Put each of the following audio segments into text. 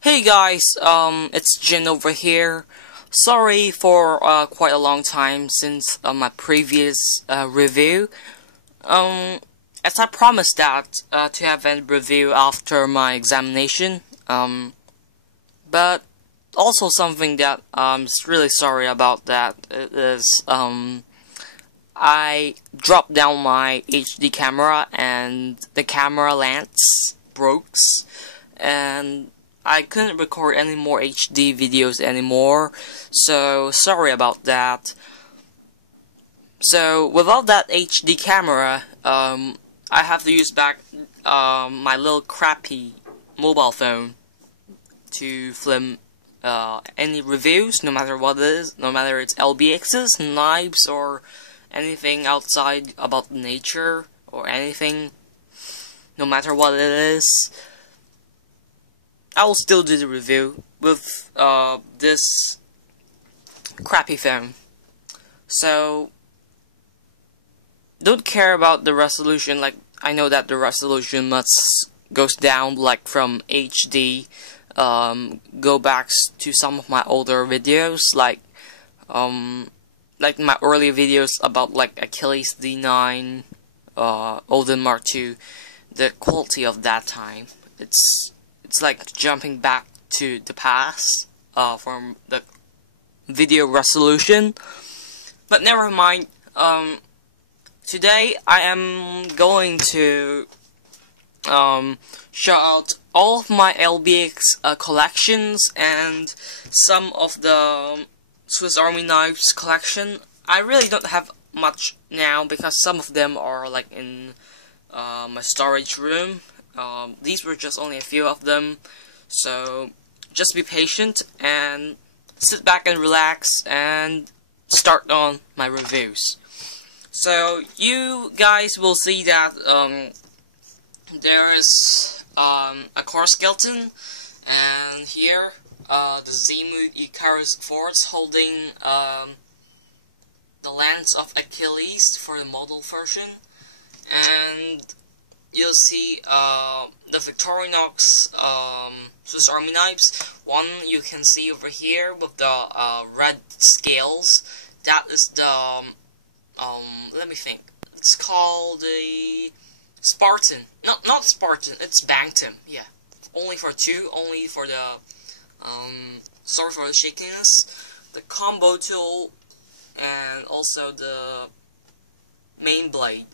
Hey guys, it's Jin over here. Sorry for quite a long time since my previous review. As I promised that to have a review after my examination. But also something that I'm really sorry about that is I dropped down my HD camera and the camera lens broke, and I couldn't record any more HD videos anymore, so sorry about that. So without that HD camera, I have to use back my little crappy mobile phone to film any reviews, no matter what it is, no matter it's LBXs, knives, or anything outside about nature, or anything, no matter what it is. I will still do the review with this crappy phone. So don't care about the resolution. Like, I know that the resolution must goes down like from HD. Go back to some of my older videos, like my early videos about like Achilles D9, Odin Mark II. The quality of that time, it's like jumping back to the past from the video resolution. But never mind. Today I am going to show out all of my LBX collections and some of the Swiss Army knives collection. I really don't have much now because some of them are like in my storage room. These were just only a few of them, so just be patient and sit back and relax and start on my reviews. So you guys will see that there is a core skeleton, and here the Zemu Icarus Force holding the lance of Achilles for the model version, and you'll see the Victorinox Swiss Army knives. One you can see over here with the red scales. That is the let me think. It's called the Spartan. Not Spartan. It's Bantam. Yeah, only for two. Only for the sorry for the shakiness. The combo tool and also the main blade.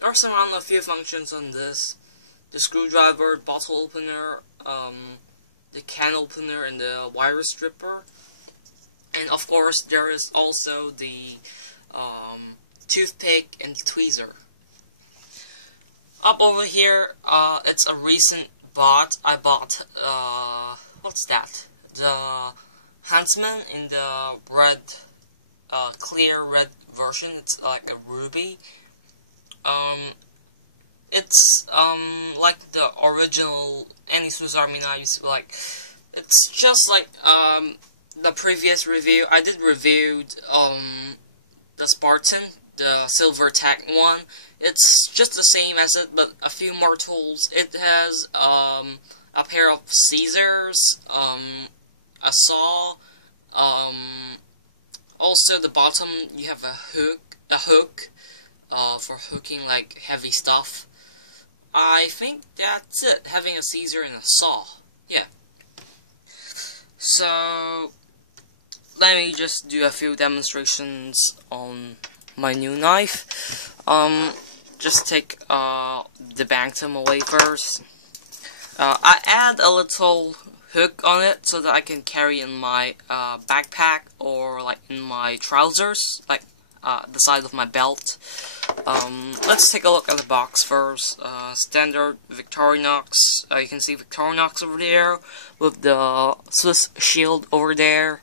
There's around a few functions on this: the screwdriver, bottle opener, the can opener, and the wire stripper. And of course, there is also the toothpick and tweezer. Up over here, it's a recent bot. I bought what's that? The Huntsman in the red, clear red version. It's like a ruby. It's like the original any Swiss Army knives. Like, it's just like the previous review. I did review the Spartan, the silver tech one. It's just the same as it, but a few more tools. It has a pair of scissors, a saw, also the bottom you have a hook for hooking like heavy stuff. I think that's it, having a scissor and a saw. Yeah. So let me just do a few demonstrations on my new knife. Just take the Bantam away first. I add a little hook on it so that I can carry in my backpack or like in my trousers, like the side of my belt. Let's take a look at the box first. Standard Victorinox. You can see Victorinox over there with the Swiss shield over there.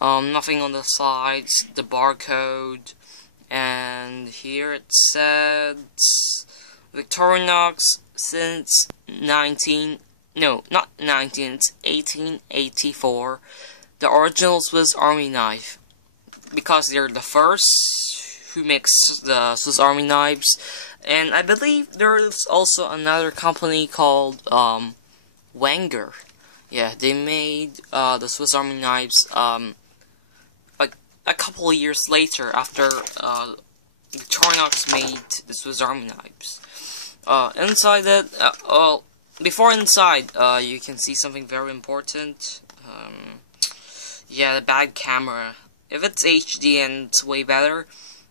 Nothing on the sides. The barcode, and here it says Victorinox since not 19, it's 1884. The original Swiss Army knife, because they're the first who makes the Swiss Army knives. And I believe there is also another company called Wenger. Yeah, they made the Swiss Army knives like a couple of years later after Victorinox made the Swiss Army knives. Inside it, well, before inside, you can see something very important. Yeah, the back camera. If it's HD and it's way better,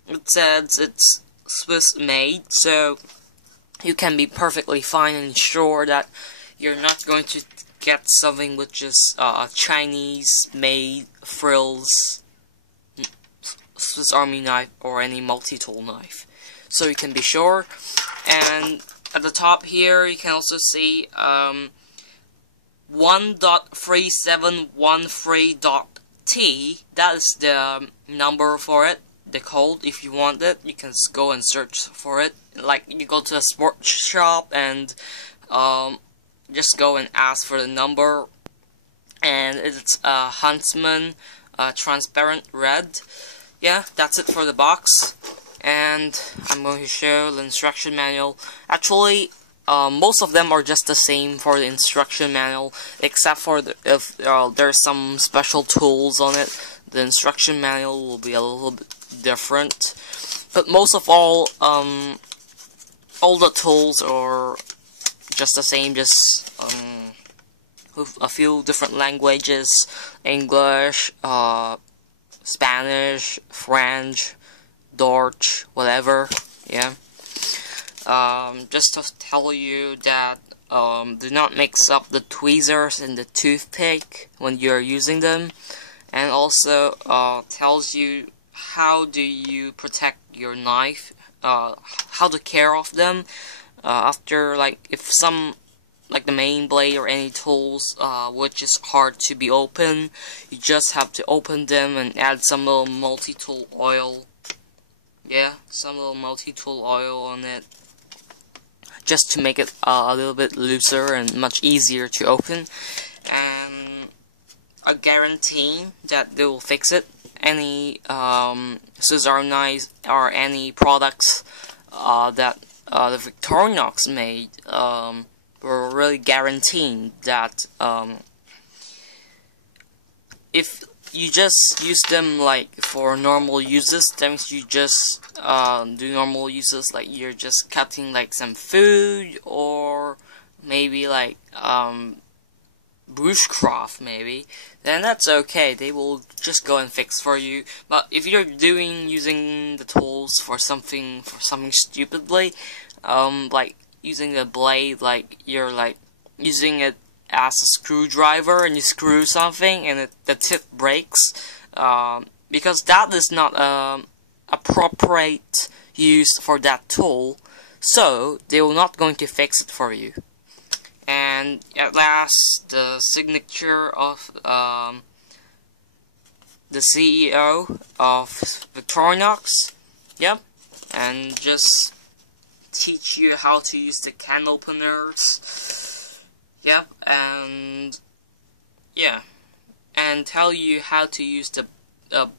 it says it's Swiss made, so you can be perfectly fine and sure that you're not going to get something which is Chinese made frills Swiss Army knife or any multi-tool knife. So you can be sure. And at the top here you can also see 1.3713.T. that is the number for it, the code. If you want it, you can go and search for it. Like, you go to a sports shop and just go and ask for the number, and it's Huntsman transparent red. Yeah, that's it for the box. And I'm going to show the instruction manual. Actually, most of them are just the same for the instruction manual, except for if there's some special tools on it. The instruction manual will be a little bit different. But most of all the tools are just the same, just with a few different languages: English, Spanish, French, Dutch, whatever. Yeah. Just to tell you that do not mix up the tweezers and the toothpick when you're using them, and also tells you how do you protect your knife, how to care of them after, like, if some, like the main blade or any tools which is hard to be open, you just have to open them and add some little multi-tool oil. Yeah, some little multi-tool oil on it, just to make it a little bit looser and much easier to open. And I guarantee that they will fix it. Any Swiss Army knives or any products that the Victorinox made, we're really guaranteeing that if you just use them like for normal uses, that means you just do normal uses, like you're just cutting like some food or maybe like bushcraft maybe, then that's okay. They will just go and fix for you. But if you're using the tools for something stupidly, like using the blade, like you're like using it as a screwdriver and you screw something and the tip breaks, because that is not appropriate use for that tool, so they will not going to fix it for you. And at last, the signature of the CEO of Victorinox. Yep, and just teach you how to use the can openers. Yep, and yeah, and tell you how to use the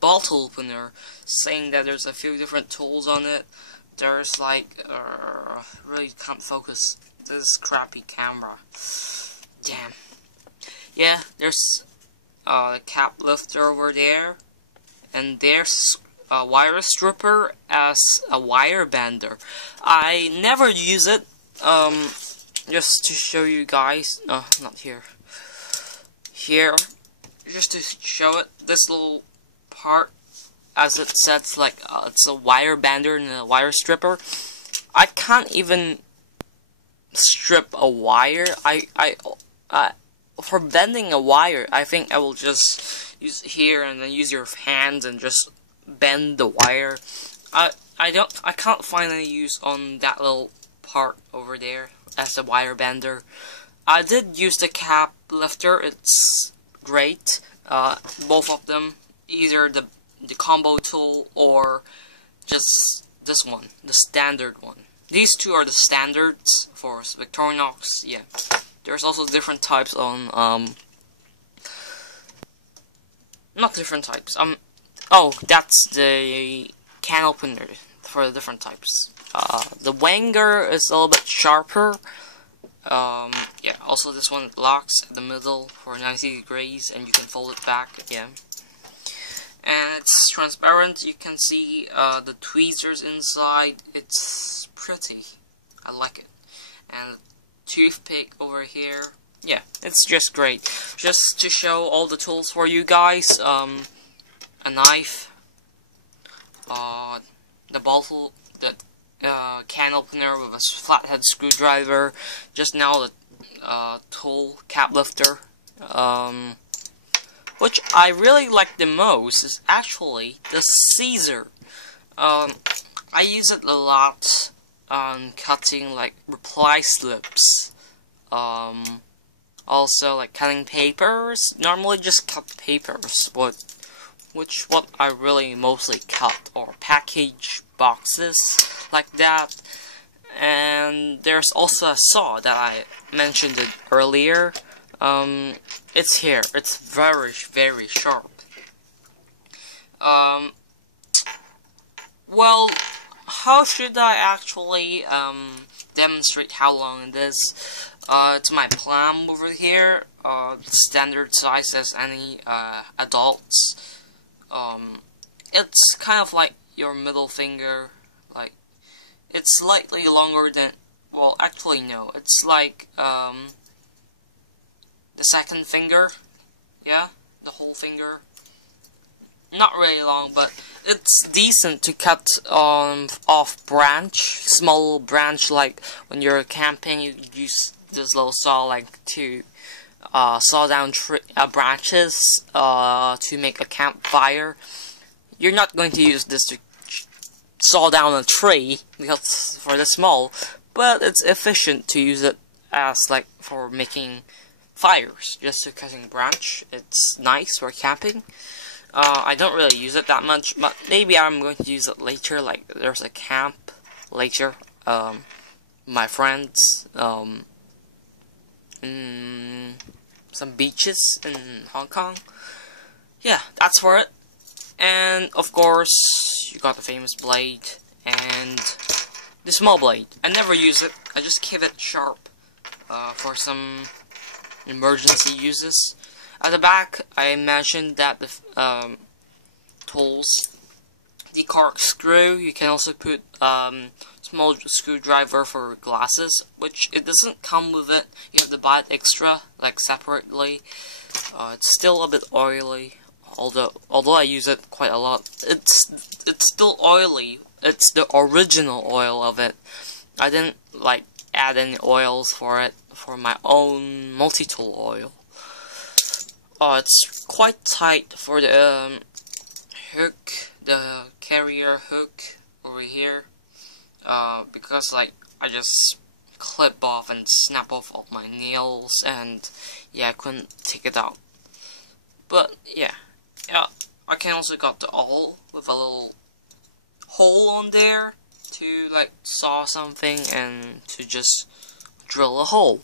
bottle opener, saying that there's a few different tools on it. There's like, really can't focus. This crappy camera. Damn. Yeah, there's a cap lifter over there, and there's a wire stripper as a wire bender. I never use it. Just to show you guys. Not here. Here, just to show it. This little part, as it says, like it's a wire bender and a wire stripper. I can't even strip a wire. For bending a wire, I think I will just use here and then use your hands and just bend the wire. I can't find any use on that little part over there as a wire bender. I did use the cap lifter. It's great. Both of them, either the combo tool or just this one, the standard one. These two are the standards for Victorinox. Yeah, there's also different types on not different types. Oh, that's the can opener for the different types. The Wenger is a little bit sharper, Yeah, also this one locks at the middle for 90 degrees and you can fold it back again. And it's transparent, you can see the tweezers inside. It's pretty, I like it. And the toothpick over here, yeah, it's just great. Just to show all the tools for you guys, a knife, the bottle, the can opener with a flathead screwdriver, just now the tool cap lifter, which I really like the most is actually the Caesar. I use it a lot on cutting like reply slips, also like cutting papers. Normally just cut papers, which what I really mostly cut, or package boxes like that. And there's also a saw that I mentioned it earlier. It's here. It's very, very sharp. Well, how should I actually demonstrate how long it is? It's my palm over here. Standard size as any adults. It's kind of like your middle finger. Like, it's slightly longer than. Well, actually no. It's like the second finger, yeah, the whole finger. Not really long, but it's decent to cut off branch, small branch. Like when you're camping, you use this little saw like to saw down branches to make a campfire. You're not going to use this to saw down a tree because for the small, but it's efficient to use it as like for making fires, just to cutting branch. It's nice for camping. I don't really use it that much, but maybe I'm going to use it later. Like there's a camp later. My friends, some beaches in Hong Kong. Yeah, that's for it. And of course, you got the famous blade and the small blade. I never use it. I just keep it sharp for some emergency uses. At the back, I mentioned that the tools, the corkscrew. You can also put small screwdriver for glasses, which it doesn't come with it. You have to buy it extra, like separately. It's still a bit oily, although I use it quite a lot. It's still oily. It's the original oil of it. I didn't like add any oils for it for my own multi-tool oil. It's quite tight for the hook, the carrier hook over here, because like I just clip off and snap off all my nails, and yeah, I couldn't take it out. But yeah, I can also got the awl with a little hole on there to like saw something and to just drill a hole.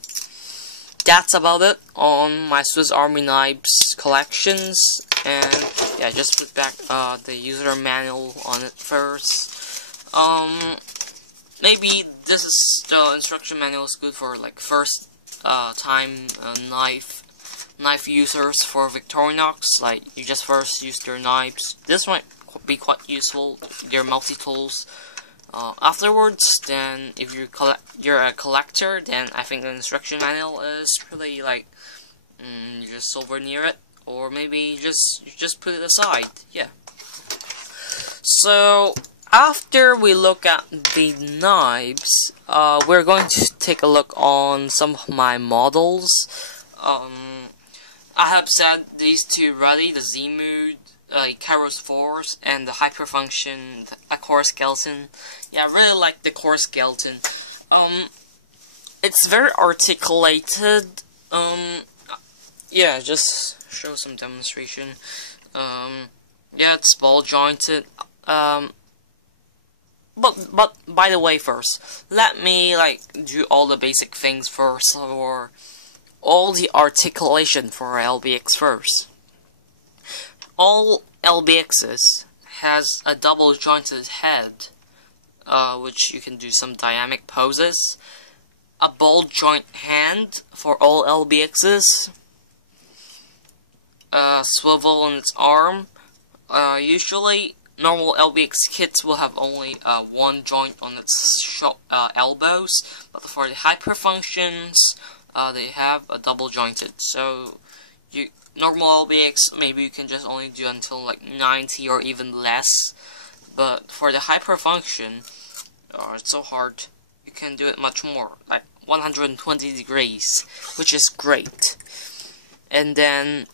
That's about it on my Swiss Army knives collections, and yeah, just put back the user manual on it first. Maybe this is the instruction manual is good for like first time knife users for Victorinox. Like you just first use their knives. This might be quite useful. Their multi-tools. Afterwards, then if you're a collector, then I think the instruction manual is pretty like you just souvenir it, or maybe you just put it aside. Yeah. So after we look at the knives, we're going to take a look on some of my models. I have set these two ready: the Z-Mood, Kairos Force, and the Hyperfunction, a core skeleton. Yeah, I really like the core skeleton. It's very articulated. Yeah, just show some demonstration. Yeah, it's ball jointed. But by the way, first, let me like do all the basic things first, or all the articulation for LBX first. All LBXs has a double jointed head, which you can do some dynamic poses. a ball joint hand for all LBXs, swivel on its arm. Usually, normal LBX kits will have only one joint on its elbows, but for the hyper functions, they have a double jointed. So, normal LBX, maybe you can just only do until like 90 or even less, but for the hyper function, it's so hard. You can do it much more, like 120 degrees, which is great. And then,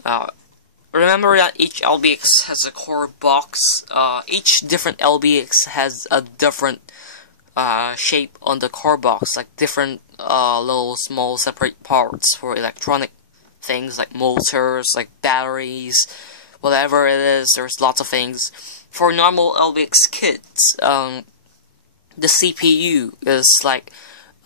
remember that each LBX has a core box. Each different LBX has a different shape on the core box, like different little small separate parts for electronic things like motors, like batteries, whatever it is. There's lots of things. For normal LBX kits, the CPU is like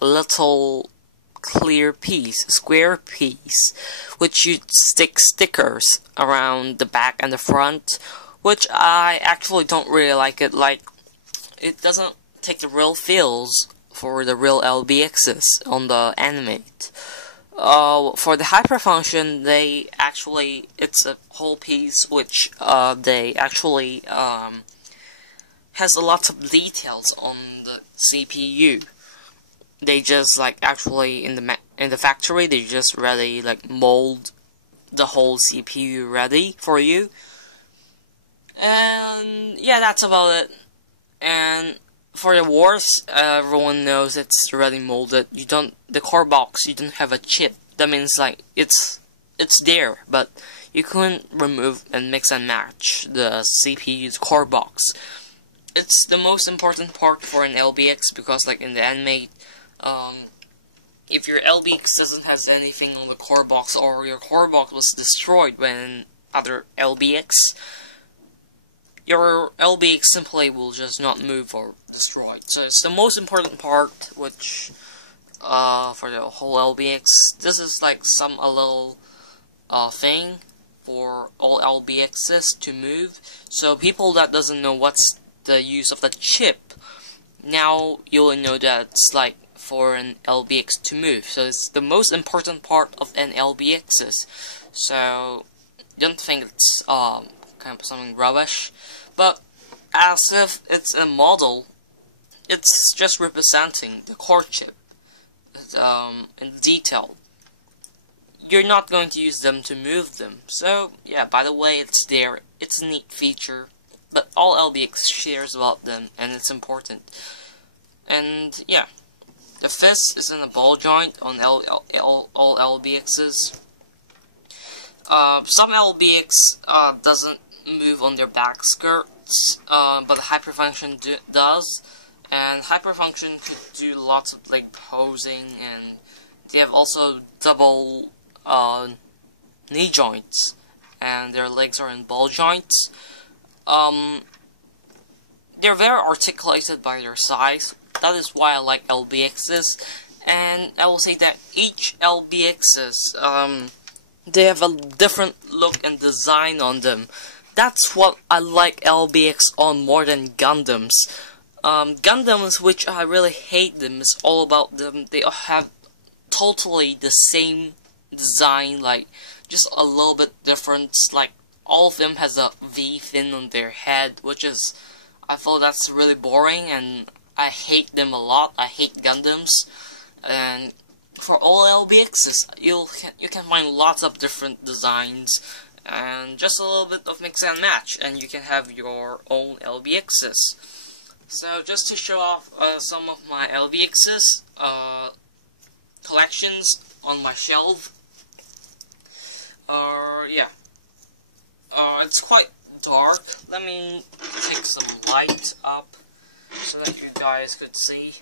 a little clear piece, square piece, which you stick stickers around the back and the front, which I actually don't really like it. Like, it doesn't take the real feels for the real LBXs on the Animate. For the hyper function, it's a whole piece which they actually has a lot of details on the CPU. They just like actually in the factory, they just really like mold the whole CPU ready for you. And yeah, that's about it. And for the wars, everyone knows it's already molded. The core box, you don't have a chip. That means like it's there, but you couldn't remove and mix and match the CPU's core box. It's the most important part for an LBX because, like in the Animate, if your LBX doesn't have anything on the core box, or your core box was destroyed when other LBX, your LBX simply will just not move or destroyed. So it's the most important part, which for the whole LBX. This is like a little thing for all LBXs to move. So people that doesn't know what's the use of the chip, now you'll know that it's like for an LBX to move. So it's the most important part of an LBXs. So don't think it's kind of something rubbish, but as if it's a model, it's just representing the core chip in detail. You're not going to use them to move them. So yeah, by the way, it's there. It's a neat feature, but all LBX shares about them, and it's important. And yeah, the fist is in a ball joint on all LBXs. Some LBX doesn't move on their back skirts, but the hyperfunction does. And hyperfunction could do lots of like posing, and they have also double knee joints, and their legs are in ball joints. They're very articulated by their size. That is why I like LBXs, and I will say that each LBXs, they have a different look and design on them. That's what I like LBX on more than Gundams. Gundams, which I really hate them, is all about them. They have totally the same design, like just a little bit different. Like all of them has a V fin on their head, which is, I feel that's really boring, and I hate them a lot. I hate Gundams, and for all LBXs, you can find lots of different designs, and just a little bit of mix and match, and you can have your own LBXs. So just to show off some of my LBXs collections on my shelf. Yeah. It's quite dark. Let me take some light up so that you guys could see.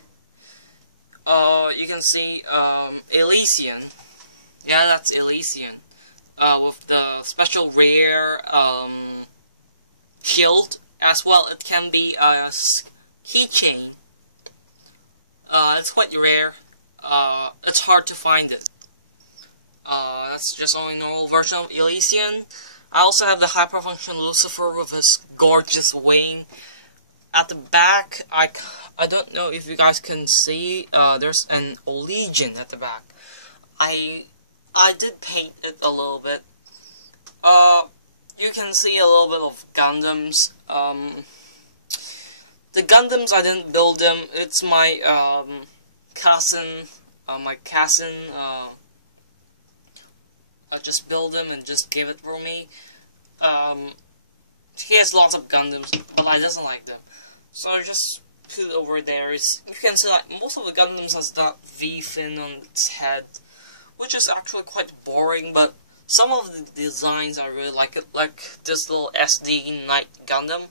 You can see Elysian. Yeah, that's Elysian. With the special rare shield as well. It can be a keychain. It's quite rare. It's hard to find it. That's just only normal version of Elysian. I also have the hyperfunction Lucifer with his gorgeous wing. At the back, I don't know if you guys can see, there's an Legion at the back. I did paint it a little bit. You can see a little bit of Gundams. The Gundams, I didn't build them. It's my cousin. I just built them and just gave it for me. He has lots of Gundams, but I doesn't like them. So I just put it over there. You can see like most of the Gundams has that V fin on its head, which is actually quite boring, but some of the designs I really like it, like this little SD Knight Gundam.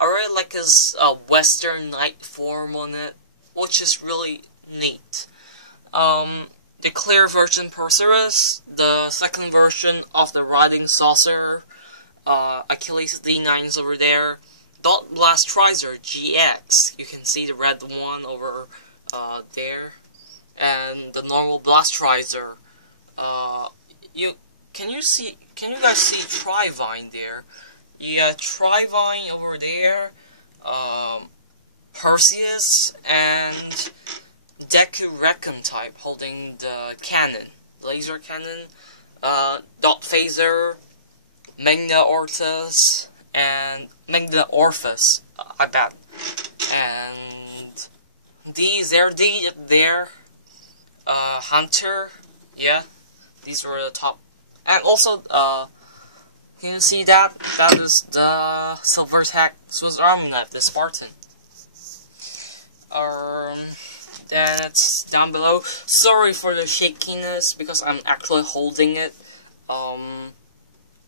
I really like his Western Knight form on it, which is really neat. The clear version Perseus, the second version of the Riding Saucer, Achilles D9 is over there. Dot Blast Tricer GX, you can see the red one over there, and the normal Blast Tricer. Can you guys see Trivine there? Yeah, Trivine over there, Perseus, and Deku Recon type holding the cannon, laser cannon, Dot Phaser, Magna Orthus, and Magna Orphus, I bet. And there, Hunter, yeah, these were the top. And also, can you see that? That is the Silver Tech Swiss Army Knife, the Spartan. Then it's down below. Sorry for the shakiness, because I'm actually holding it.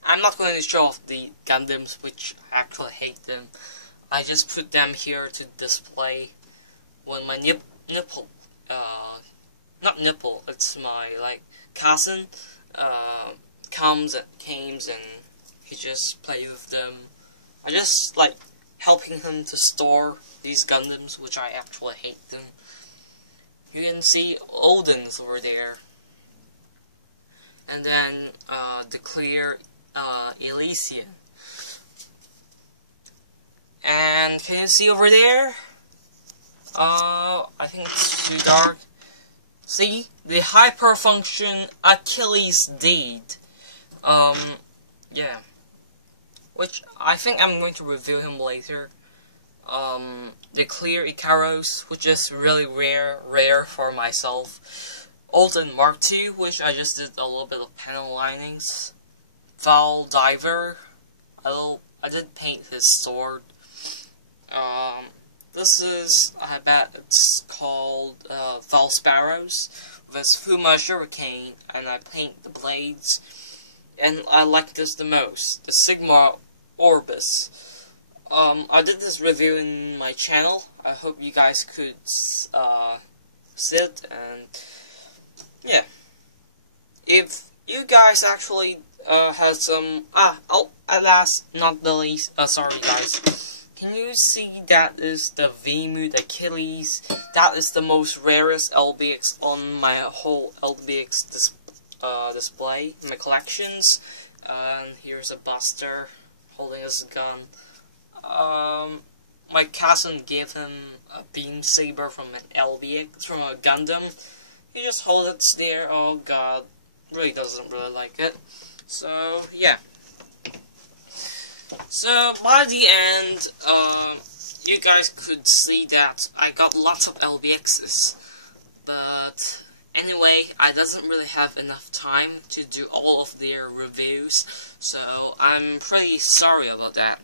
I'm not going to show off the Gundams, which I actually hate them. I just put them here to display when my nipple, not nipple, it's my, like, cousin, comes and he just plays with them. I just like helping him to store these Gundams, which I actually hate them. You can see Odin's over there. And then the clear Elysian. And can you see over there? I think it's too dark. See? The hyperfunction Achilles Deed. Yeah. Which I think I'm going to review him later. The clear Icaros, which is really rare for myself. Alden Mark II, which I just did a little bit of panel linings. Val Diver. I did paint his sword. This is, I bet it's called Val Sparrows. With Fuma Shuriken, and I paint the blades. And I like this the most, the Sigma Orbis. I did this review in my channel. I hope you guys could see it, and yeah. If you guys actually had some at last, not the least, sorry guys. Can you see that is the V-Mood Achilles? That is the most rarest LBX on my whole LBX display, my collections. And here's a Buster holding his gun. My cousin gave him a beam saber from an LBX, from a Gundam. He just holds it there. Oh god, really doesn't really like it. So yeah. So by the end, you guys could see that I got lots of LBXs, but anyway, I doesn't really have enough time to do all of their reviews, so I'm pretty sorry about that,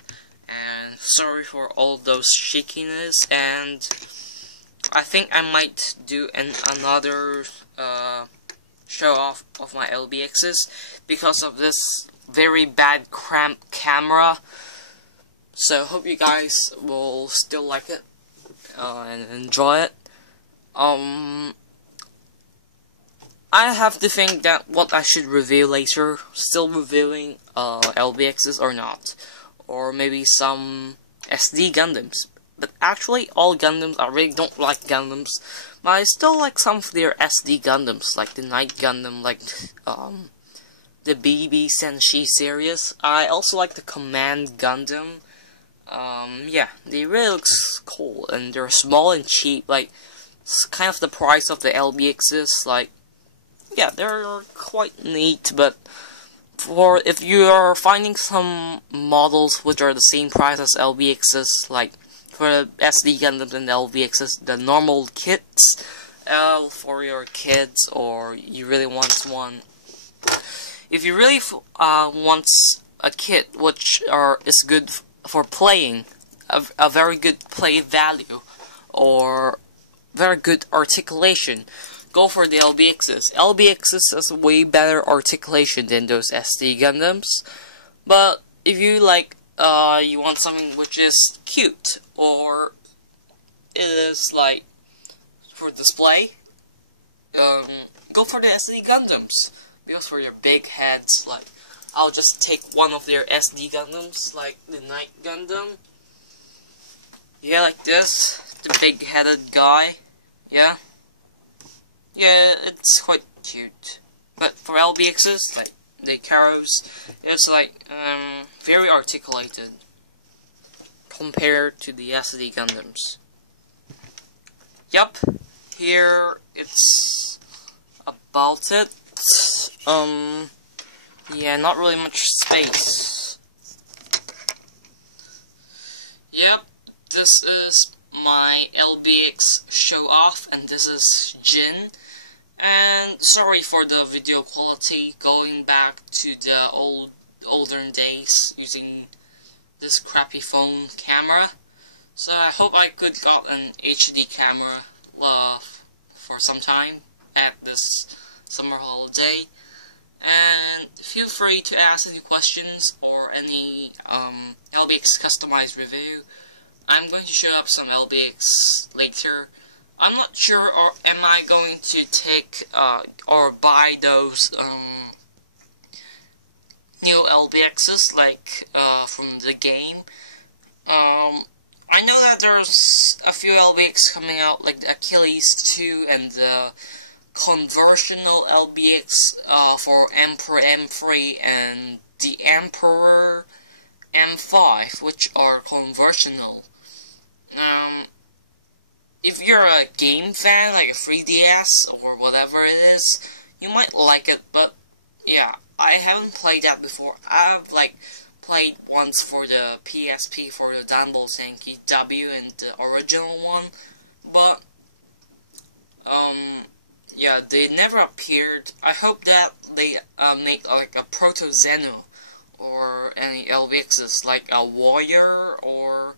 and sorry for all those shakiness, and I think I might do another show off of my LBXs because of this very bad cramp camera. So hope you guys will still like it and enjoy it. I have to think that what I should review later, still reviewing LBXs or not, or maybe some SD Gundams. But actually all Gundams, I really don't like Gundams, but I still like some of their SD Gundams, like the Night Gundam, like the BB Senshi series. I also like the Command Gundam. yeah, they really looks cool, and they're small and cheap, like, it's kind of the price of the LBXs, like, yeah, they're quite neat, but for if you are finding some models which are the same price as LBXs, like, for the SD Gundams and the LBXs, the normal kits, for your kids, or you really want one, if you really want a kit which is good for playing, a very good play value, or very good articulation, go for the LBXs. LBXs has way better articulation than those SD Gundams, but if you like, you want something which is cute, or is like for display, go for the SD Gundams. Because for your big heads, like, I'll just take one of their SD Gundams, like the Night Gundam. Yeah, like this, the big-headed guy. Yeah, it's quite cute. But for LBXs, like the Karos, it's like very articulated compared to the SD Gundams. Yup, here it's about it. Yeah, not really much space. Yep, this is my LBX show off, and this is Jin. And sorry for the video quality, going back to the olden days using this crappy phone camera. So I hope I could got an HD camera for some time at this summer holiday. And feel free to ask any questions or any LBX customized review. I'm going to show up some LBX later. I'm not sure, or am I going to take or buy those new LBXs like from the game. I know that there's a few LBX coming out, like the Achilles 2 and the conversional LBX for Emperor M3 and the Emperor M5, which are conversional. If you're a game fan, like a 3DS or whatever it is, you might like it, but yeah, I haven't played that before. I've like played once for the PSP for the Danball Senki W and the original one, but yeah, they never appeared. I hope that they make like a Proto Zeno or any LBXs like a Warrior, or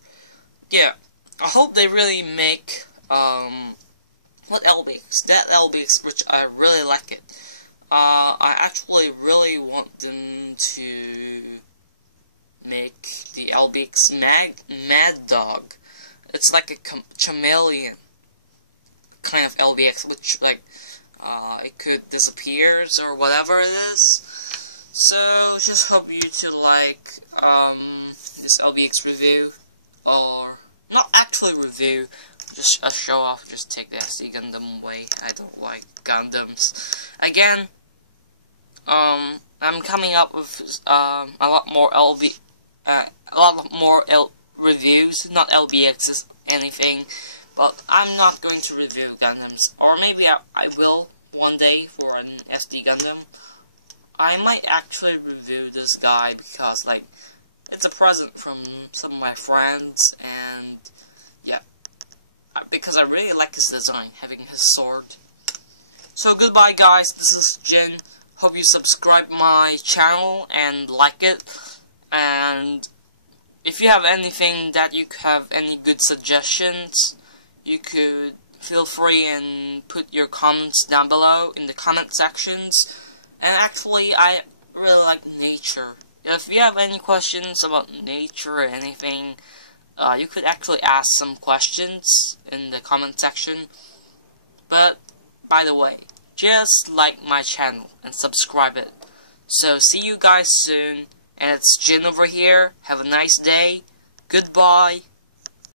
yeah, I hope they really make what LBX? That LBX, which I really like it. I actually really want them to make the LBX Mad Dog. It's like a chameleon kind of LBX, which like it could disappears or whatever it is. So just hope you to like this LBX review, or not actually review, just a show off. Just take the SD Gundam away. I don't like Gundams. Again, I'm coming up with a lot more reviews, not LBXs, anything. But I'm not going to review Gundams, or maybe I will one day for an SD Gundam. I might actually review this guy because like it's a present from some of my friends, and yeah, because I really like his design, having his sword. So goodbye guys, this is Jin. Hope you subscribe my channel and like it, and if you have anything that you have any good suggestions, you could feel free and put your comments down below in the comment sections. And actually, I really like nature. If you have any questions about nature or anything, you could actually ask some questions in the comment section. But, by the way, just like my channel and subscribe it. So, see you guys soon. And it's Jin over here. Have a nice day. Goodbye.